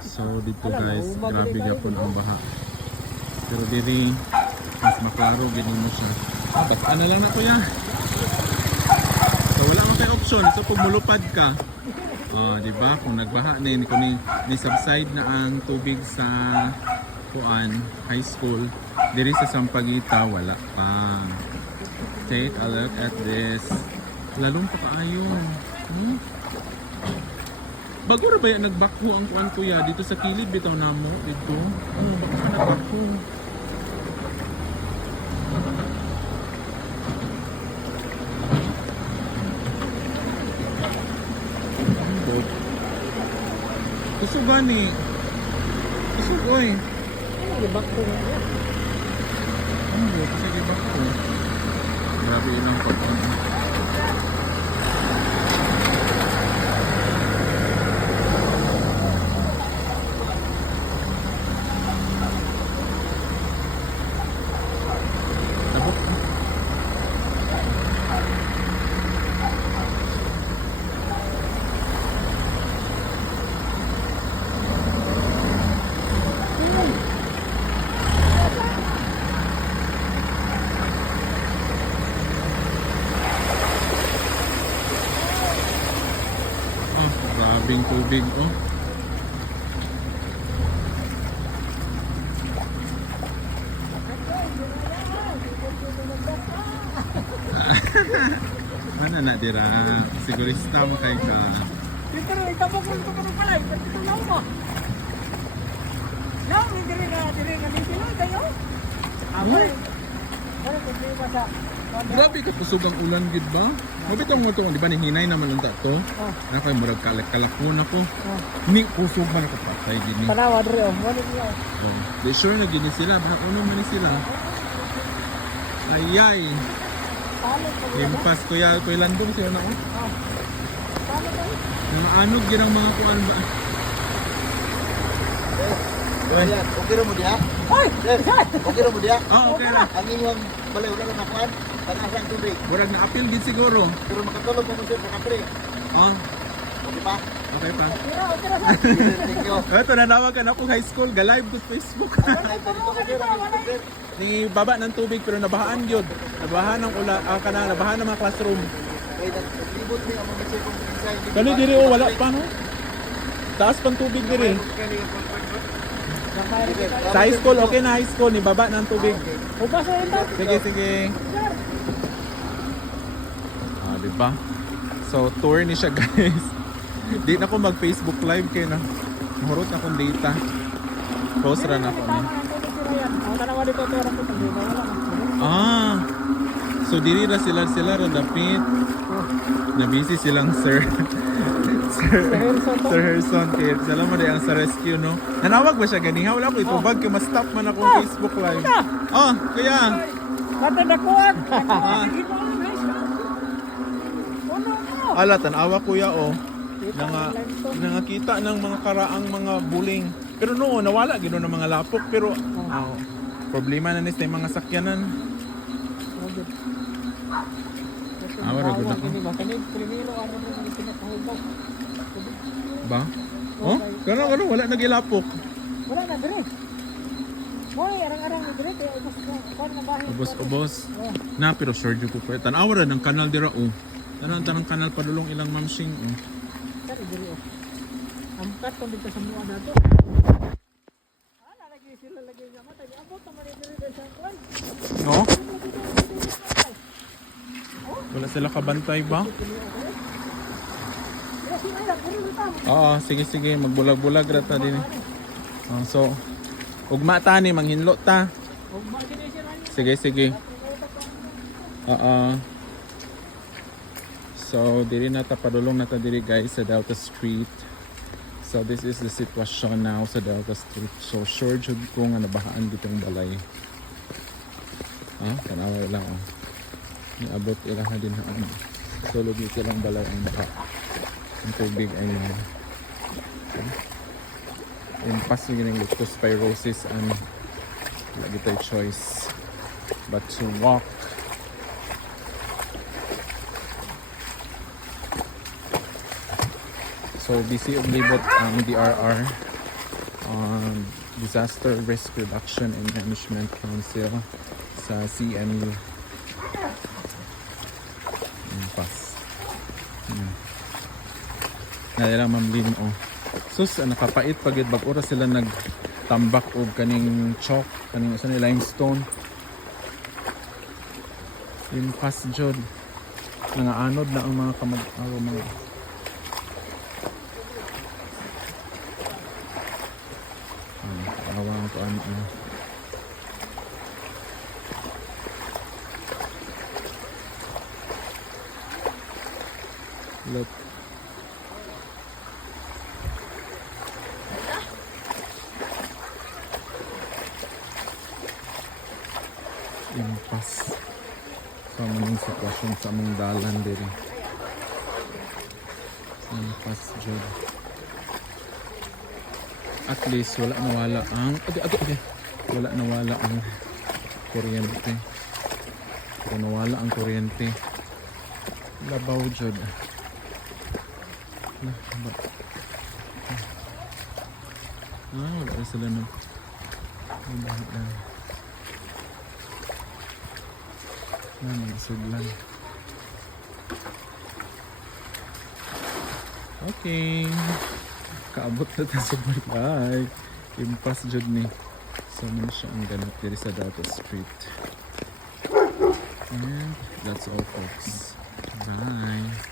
So dito guys, grabe gapon ang baha. Pero diri mas maklaro gid mo siya. Basta ano lang na kuya. So wala man kay option. So pag mulupad ka, oh, di ba? Kung nagbaha na yun, kung ni, ni subside na ang tubig sa Kuan High School, diri sa Sampaguita wala pa. Take a look at this. Lalong pa kaayo. Hmm? Bago ra ba yan nagbakho ang kuan kuya dito sa kilid bitaw namo dito? Oh, baka ka nagbakho. Ambot. Kusog gani. Kusog oy. Libak ko nga yan. Ambot kasi gibakho. Grabe yun ang pag Tabok. Ah, grabing tubig oh. Mana na dira? Sigurista mo kay ka. Dito rin, itabok ko ito ko pala. Ito na mo. Lang, hindi rin na, hindi rin na dito na. Kayo? Ako rin. Ano, problema sa... Grabe ka pusog ang ulan gid ba? Mabitaw mo to, di ba ni hinay naman unta to? Oh, Na kay murag kalak-kalakon ako. oh. Ni pusog man ako patay gid ni. Panawa rin, oh. Wala niya. Oh, di sure na gini sila, baka ano man sila. Ayay, Talo ko impas kuya, kuya landong siya na oh. Oh. Ko rin. Mga anog gid ang mga kuan ba? Ayan, okay ra mo diha? Hoy! Okay ra mo diha? Ah, okay ra. Ang inyong balay wala na nakuan. Tanasa ang tubig. Murag na appeal gid siguro. Pero makatulog mo sir sa kapre. Ah, Okay pa? okay pa. Thank you. Ito, nanawagan ako high school, ga-live ko sa Facebook. Ka sir. Ni baba ng tubig pero nabahaan gyud. Nabahaan ng ula, ah, kana nabahaan mga classroom. Ang mga insay. Kani diri oh, wala pa no. Taas pang tubig diri. Sa high school, okay na high school, ni baba ng tubig. Ubas na ito. Sige, sige. Ah, di ba? So, tour ni siya, guys. Di na ako mag-Facebook live kay na. Mahurot na akong data. Post ra na ako ko. Na. Ah. So, diri ra sila sila ra dapit. Na busy silang sir. sir. Sir Harrison, kaya salamat din ang sa rescue, no? Nanawag ba siya ganiha? Wala ko itubag, kaya ma-stop man akong Oh. Facebook live. Oh, kaya. Kata dakuan. Ah. Ala, tanawa kuya, oh. Nga, nangakita ng mga karaang mga buling. Pero noon, nawala gino ng mga lapok. Pero, oh, problema na nis na yung mga sakyanan. Ah, wala gud ako. Ba? Oh, kano kano wala nagilapok. Wala na dire. Moy, arang-arang na dire kaya ubos ko. Kuan na bahay. Ubos-ubos. Oh, Na, pero sure ko ko. Tanawa ra ng kanal dira, oh. Tanan tanang kanal padulong ilang mamsing, oh. sari dire oh. Amkat kung dito sa mga dato. Ah, lalagay sila lagay niya mata. Abot naman dire dire sa kuan. No? Wala sila kabantay ba? Dire sila lang dire ta. Oo, sige sige, magbulag-bulag ra ta din. Oh, so ugma ta ni manghinlo ta. Sige sige. Oo. So diri na ta padulong na ta diri guys sa Delta Street. So this is the sitwasyon now sa Delta Street. So sure jud ko nga nabahaan ditong balay. Ah, tanawa lang oh. Niabot ila din haan. So lugi silang balay ang baha. Ang tubig ay yung ng leptospirosis and lagi tayo choice but to walk so busy og libot ang DRR on Disaster Risk Reduction and Management Council sa CMU. Yung pass. Hmm. Nalala Ma'am Lynn, oh. Sus, ah, nakapait pag bag oras sila nagtambak og kaning chalk, kaning sa ni limestone. Pass jud. Nangaanod na ang mga kamag ah, mga Ah, awang ko ano ano. Look. Impas sa mga sitwasyon sa among dalan diri. Impas jud. At least wala nawala ang adi adi adi. Wala nawala ang kuryente. Kung nawala ang kuryente. Labaw jud. Na, ba? Ah, wala sila na. Na, mga sudlan. Okay. Kaabot na tayo sa barangay. Impas jud ni. So, man siya ang ganap diri sa Dato Street. And that's all folks. Bye.